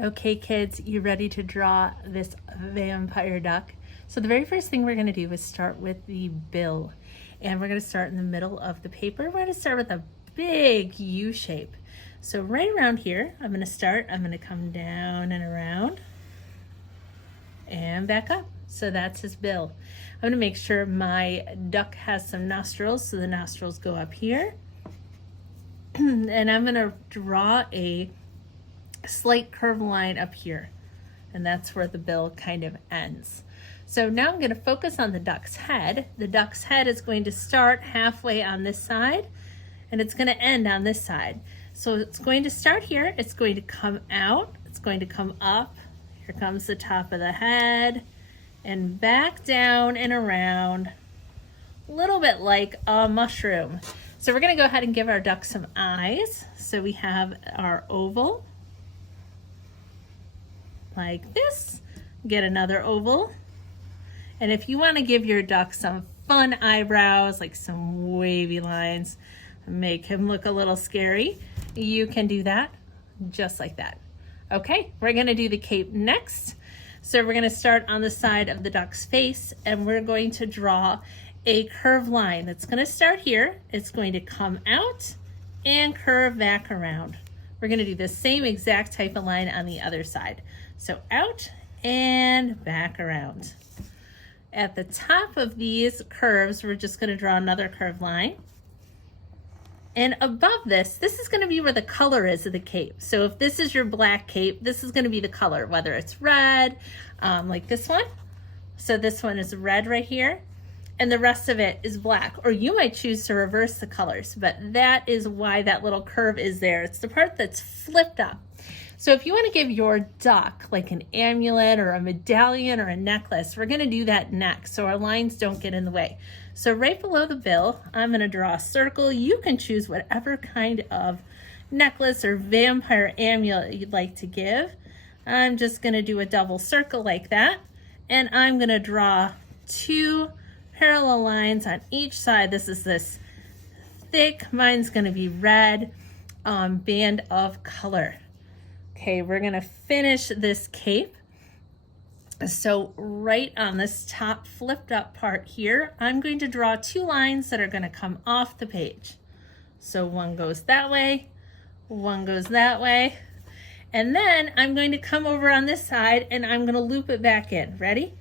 Okay kids, you ready to draw this vampire duck? So the very first thing we're going to do is start with the bill. And we're going to start in the middle of the paper. We're going to start with a big U shape. So right around here, I'm going to come down and around and back up. So that's his bill. I'm going to make sure my duck has some nostrils, so the nostrils go up here. And I'm going to draw a slight curved line up here, and that's where the bill kind of ends. So now I'm going to focus on the duck's head. The duck's head is going to start halfway on this side, and it's going to end on this side. So it's going to start here, it's going to come out, it's going to come up, here comes the top of the head, and back down and around, a little bit like a mushroom. So we're going to go ahead and give our duck some eyes. So we have our oval, like this, get another oval. And if you want to give your duck some fun eyebrows, like some wavy lines, make him look a little scary, you can do that just like that. Okay, we're going to do the cape next. So we're going to start on the side of the duck's face, and we're going to draw a curved line that's going to start here. It's going to come out and curve back around. We're going to do the same exact type of line on the other side. So out and back around. At the top of these curves, we're just going to draw another curved line. And above this is going to be where the color is of the cape. So if this is your black cape, this is going to be the color, whether it's red, like this one. So this one is red right here, and the rest of it is black. Or you might choose to reverse the colors, but that is why that little curve is there. It's the part that's flipped up. So if you want to give your duck like an amulet or a medallion or a necklace, we're going to do that next so our lines don't get in the way. So right below the bill, I'm going to draw a circle. You can choose whatever kind of necklace or vampire amulet you'd like to give. I'm just going to do a double circle like that, and I'm going to draw two parallel lines on each side. This is this thick, mine's going to be red, band of color. Okay, we're going to finish this cape. So right on this top flipped up part here, I'm going to draw two lines that are going to come off the page. So one goes that way, one goes that way, and then I'm going to come over on this side and I'm going to loop it back in. Ready?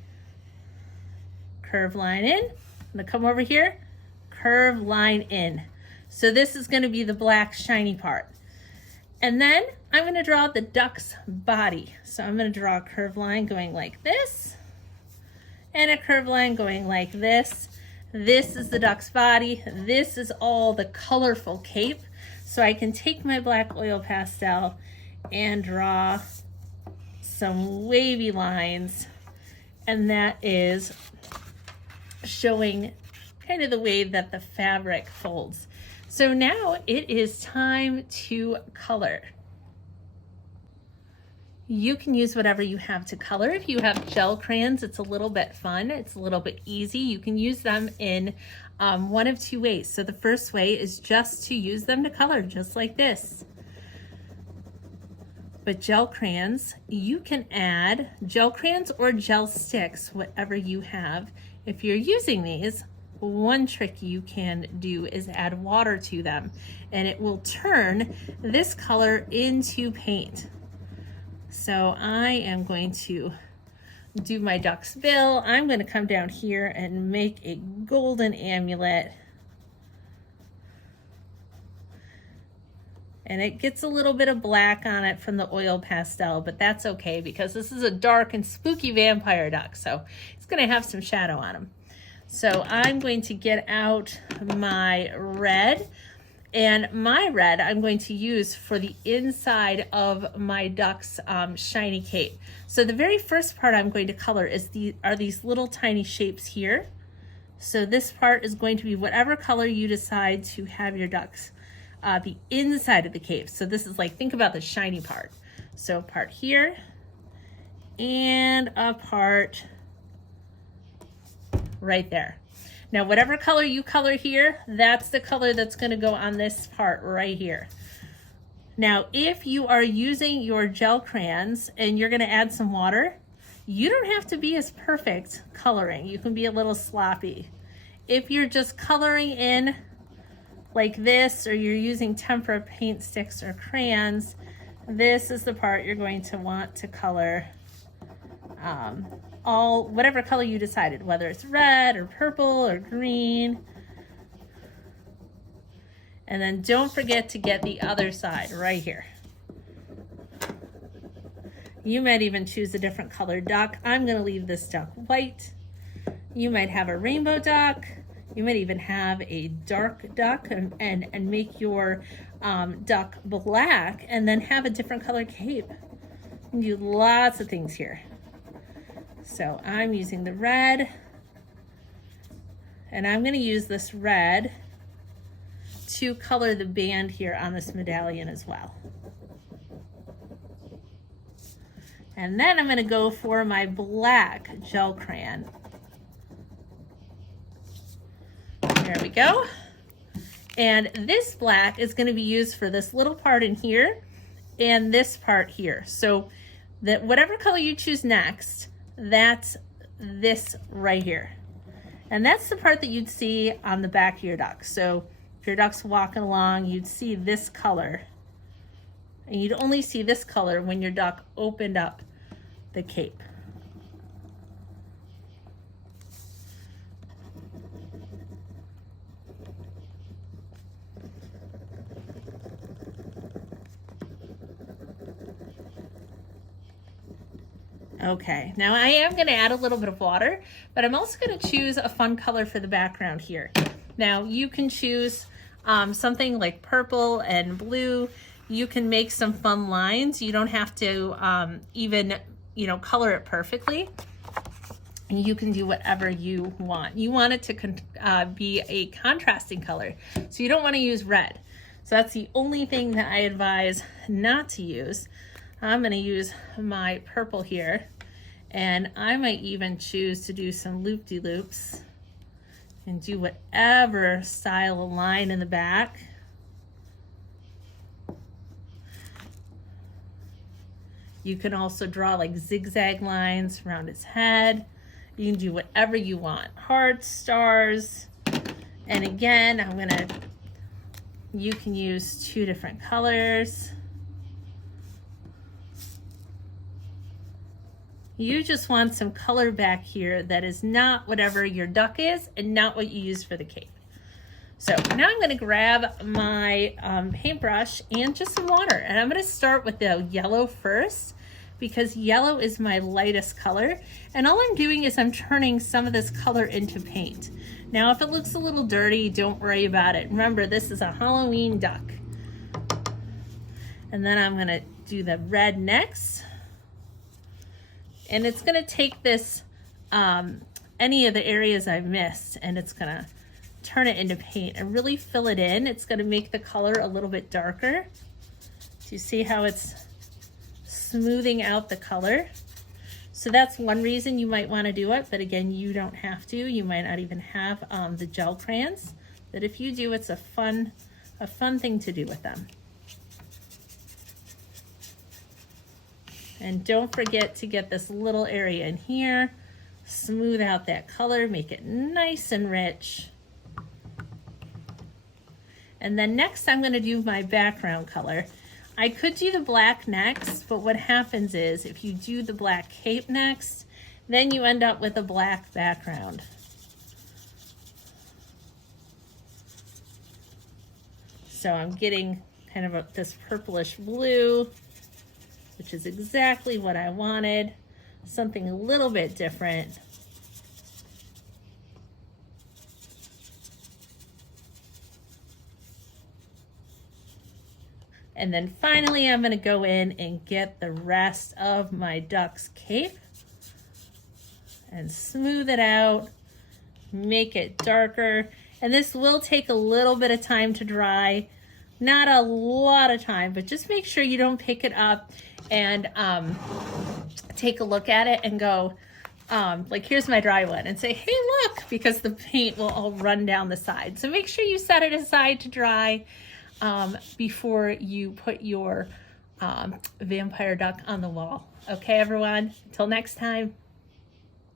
Curve line in. I'm going to come over here, curve line in. So this is going to be the black shiny part. And then I'm going to draw the duck's body. So I'm going to draw a curved line going like this, and a curved line going like this. This is the duck's body. This is all the colorful cape. So I can take my black oil pastel and draw some wavy lines, and that is showing kind of the way that the fabric folds. So now it is time to color. You can use whatever you have to color. If you have gel crayons, it's a little bit fun. It's a little bit easy. You can use them in one of two ways. So the first way is just to use them to color, just like this. But gel crayons, you can add gel crayons or gel sticks, whatever you have. If you're using these, one trick you can do is add water to them, and it will turn this color into paint. So I am going to do my duck's bill. I'm going to come down here and make a golden amulet. And it gets a little bit of black on it from the oil pastel, but that's okay because this is a dark and spooky vampire duck, so it's going to have some shadow on him. So I'm going to get out my red, and my red I'm going to use for the inside of my duck's shiny cape. So the very first part I'm going to color are these little tiny shapes here. So this part is going to be whatever color you decide to have your ducks the inside of the cape. So this is like, think about the shiny part. So a part here and a part right there. Now, whatever color you color here, that's the color that's going to go on this part right here. Now, if you are using your gel crayons and you're gonna add some water, you don't have to be as perfect coloring. You can be a little sloppy. If you're just coloring in like this, or you're using tempera paint sticks or crayons, this is the part you're going to want to color whatever color you decided, whether it's red or purple or green. And then don't forget to get the other side right here. You might even choose a different colored duck. I'm gonna leave this duck white. You might have a rainbow duck. You might even have a dark duck and make your duck black and then have a different color cape. You can do lots of things here. So I'm using the red, and I'm gonna use this red to color the band here on this medallion as well. And then I'm gonna go for my black gel crayon. There we go. And this black is gonna be used for this little part in here and this part here. So that whatever color you choose next, that's this right here. And that's the part that you'd see on the back of your duck. So if your duck's walking along, you'd see this color. And you'd only see this color when your duck opened up the cape. Okay, now I am going to add a little bit of water, but I'm also going to choose a fun color for the background here. Now you can choose something like purple and blue. You can make some fun lines. You don't have to even, color it perfectly. You can do whatever you want. You want it to be a contrasting color, so you don't want to use red. So that's the only thing that I advise not to use. I'm going to use my purple here, and I might even choose to do some loop-de-loops and do whatever style of line in the back. You can also draw like zigzag lines around its head. You can do whatever you want, hearts, stars. And again, you can use 2 different colors. You just want some color back here that is not whatever your duck is and not what you use for the cape. So now I'm gonna grab my paintbrush and just some water, and I'm gonna start with the yellow first because yellow is my lightest color, and all I'm doing is I'm turning some of this color into paint. Now if it looks a little dirty, don't worry about it. Remember, this is a Halloween duck. And then I'm gonna do the red next. And it's gonna take this, any of the areas I've missed, and it's gonna turn it into paint and really fill it in. It's gonna make the color a little bit darker. Do you see how it's smoothing out the color? So that's one reason you might wanna do it, but again, you don't have to. You might not even have the gel crayons, but if you do, it's a fun thing to do with them. And don't forget to get this little area in here, smooth out that color, make it nice and rich. And then next I'm gonna do my background color. I could do the black next, but what happens is if you do the black cape next, then you end up with a black background. So I'm getting kind of this purplish blue, which is exactly what I wanted, something a little bit different. And then finally, I'm gonna go in and get the rest of my duck's cape and smooth it out, make it darker. And this will take a little bit of time to dry, not a lot of time, but just make sure you don't pick it up and take a look at it and go, like here's my dry one, and say, hey, look, because the paint will all run down the side. So make sure you set it aside to dry. before you put your vampire duck on the wall. Okay, everyone, until next time.